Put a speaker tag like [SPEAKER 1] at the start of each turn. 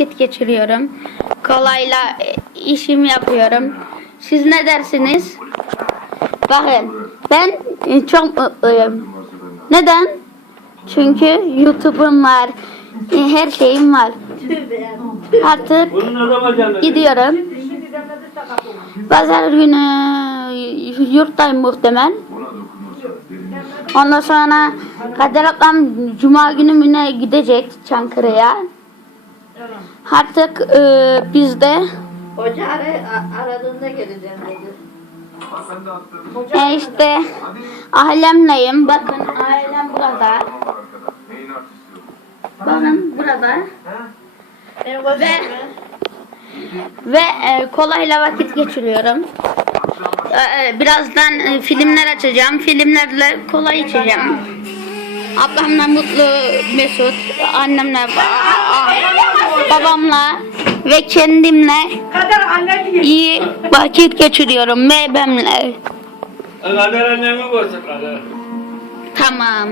[SPEAKER 1] vakit geçiriyorum. Kolayla e, işimi yapıyorum. Siz ne dersiniz? Bakın ben e, çok mutluyum. Neden? Çünkü YouTube'um var. e, Her şeyim var. Artık gidiyorum. Pazar günü yurttayım muhtemel. Ondan sonra Kadir Akam Cuma günü müne gidecek Çankırı'ya. Artık e, biz de
[SPEAKER 2] Hoca ara, aradığında geleceğim dedi.
[SPEAKER 1] e, işte ailemleyim. Bakın ailem burada. Bakın burada. Ve ve e, kolayla vakit geçiriyorum. E, e, birazdan e, filmler açacağım. Filmlerle kolay içeceğim. Ablamla mutlu Mesut, annemle, babamla ve kendimle
[SPEAKER 3] anne diye.
[SPEAKER 1] iyi vakit geçiriyorum bebemle.
[SPEAKER 4] Kader annemi bozduk kader.
[SPEAKER 1] Tamam.